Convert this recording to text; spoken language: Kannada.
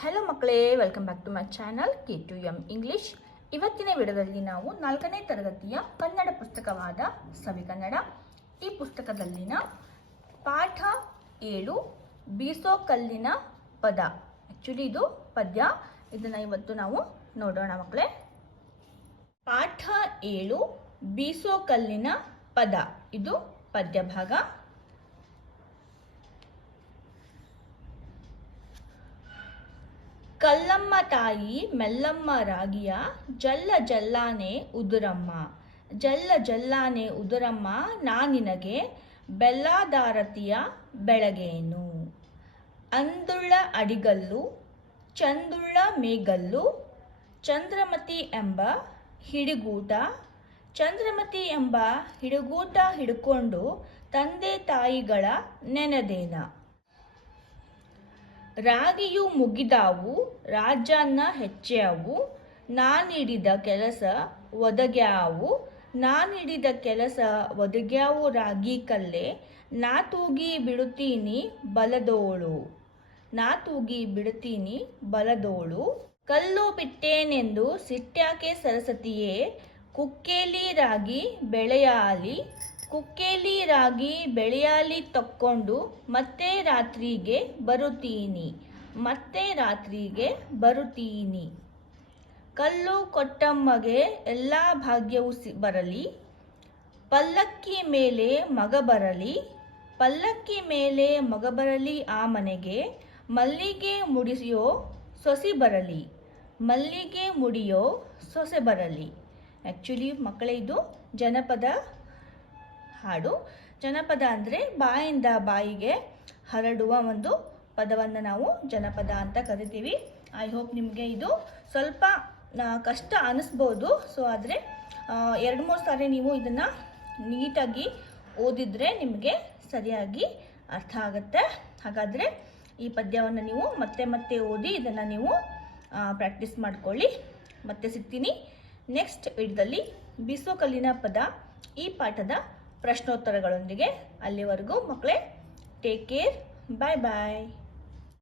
ಹಲೋ ಮಕ್ಕಳೇ welcome back to my channel K to M English ಇವತ್ತಿನ ವಿಡದಲ್ಲಿ ನಾವು ನಾಲ್ಕನೇ ತರಗತಿಯ ಕನ್ನಡ ಪುಸ್ತಕವಾದ ಸವಿಕನ್ನಡ ಈ ಪುಸ್ತಕದಲ್ಲಿನ ಪಾಠ ಏಳು ಬೀಸೋ ಕಲ್ಲಿನ ಪದ. ಆ್ಯಕ್ಚುಲಿ ಇದು ಪದ್ಯ. ಇದನ್ನು ಇವತ್ತು ನಾವು ನೋಡೋಣ ಮಕ್ಕಳೇ. ಪಾಠ ಏಳು ಬೀಸೋ ಕಲ್ಲಿನ ಪದ. ಇದು ಪದ್ಯ ಭಾಗ ಕಲ್ಲಮ್ಮ ತಾಯಿ ಮೆಲ್ಲಮ್ಮ ರಾಗಿಯ ಜಲ್ಲ ಜಲ್ಲಾನೆ ಉದುರಮ್ಮ. ಜಲ್ಲ ಜಲ್ಲಾನೆ ಉದುರಮ್ಮ ನಾನಿನಗೆ ಬೆಲ್ಲಾದಾರತಿಯ ಬೆಳಗೇನು? ಅಂದುಳ್ಳ ಅಡಿಗಲ್ಲು, ಚಂದುಳ್ಳ ಮೇಗಲ್ಲು, ಚಂದ್ರಮತಿ ಎಂಬ ಹಿಡಿಗೂಟ. ಚಂದ್ರಮತಿ ಎಂಬ ಹಿಡಿಗೂಟ ಹಿಡ್ಕೊಂಡು ತಂದೆ ತಾಯಿಗಳ ನೆನೆದೇನ? ರಾಗಿಯು ಮುಗಿದಾವು, ರಾಜನ್ನ ಹೆಚ್ಚಾವು ನಾನಿಡಿದ ಕೆಲಸ ಒದಗ್ಯಾವು, ನಾನಿಡಿದ ಕೆಲಸ ಒದಗ್ಯಾವು ರಾಗಿ ಕಲ್ಲೆ, ನಾ ತೂಗಿ ಬಿಡುತ್ತೀನಿ ಬಲದೋಳು. ನಾ ತೂಗಿ ಬಿಡುತ್ತೀನಿ ಬಲದೋಳು. ಕಲ್ಲು ಬಿಟ್ಟೇನೆಂದು ಸಿಟ್ಟ್ಯಾಕೆ ಸರಸ್ವತಿಯೇ ಕುಕ್ಕೇಲಿ ರಾಗಿ ಬೆಳೆಯಾಲಿ ಕುಕ್ಕೇಲಿ ರಾಗಿ ಬೆಳೆಯಾಲಿ ತಕ್ಕೊಂಡು ಮತ್ತೆ ರಾತ್ರಿಗೆ ಬರುತ್ತೀನಿ, ಮತ್ತೆ ರಾತ್ರಿಗೆ ಬರುತ್ತೀನಿ. ಕಲ್ಲು ಕೊಟ್ಟಮ್ಮಗೆ ಎಲ್ಲ ಭಾಗ್ಯವು ಸಿ, ಬರಲಿ. ಪಲ್ಲಕ್ಕಿ ಮೇಲೆ ಮಗ ಬರಲಿ. ಪಲ್ಲಕ್ಕಿ ಮೇಲೆ ಮಗ ಬರಲಿ ಆ ಮನೆಗೆ. ಮಲ್ಲಿಗೆ ಮುಡಿಯೋ ಸೊಸಿ ಬರಲಿ. ಮಲ್ಲಿಗೆ ಮುಡಿಯೋ ಸೊಸೆ ಬರಲಿ. ಆ್ಯಕ್ಚುಲಿ ಮಕ್ಕಳೇ, ಇದು ಜನಪದ ಹಾಡು. ಜನಪದ ಅಂದರೆ ಬಾಯಿಂದ ಬಾಯಿಗೆ ಹರಡುವ ಒಂದು ಪದವನ್ನು ನಾವು ಜನಪದ ಅಂತ ಕರಿತೀವಿ. ಐ ಹೋಪ್ ನಿಮಗೆ ಇದು ಸ್ವಲ್ಪ ಕಷ್ಟ ಅನಿಸ್ಬೋದು. ಸೊ ಆದರೆ ಎರಡು ಮೂರು ಸಾರಿ ನೀವು ಇದನ್ನು ನೀಟಾಗಿ ಓದಿದರೆ ನಿಮಗೆ ಸರಿಯಾಗಿ ಅರ್ಥ ಆಗುತ್ತೆ. ಹಾಗಾದರೆ ಈ ಪದ್ಯವನ್ನು ನೀವು ಮತ್ತೆ ಮತ್ತೆ ಓದಿ ಇದನ್ನು ನೀವು ಪ್ರಾಕ್ಟೀಸ್ ಮಾಡ್ಕೊಳ್ಳಿ. ಮತ್ತೆ ಸಿಗ್ತೀನಿ. ನೆಕ್ಸ್ಟ್ ವಿಡ್ದಲ್ಲಿ ಬಿಸೋ ಕಲ್ಲಿನ ಪದ ಈ ಪಾಠದ ಪ್ರಶ್ನೋತ್ತರಗಳೊಂದಿಗೆ ಅಲ್ಲಿವರೆಗೂ ಮಕ್ಕಳೇ ಟೇಕ್ ಕೇರ್ ಬಾಯ್ ಬಾಯ್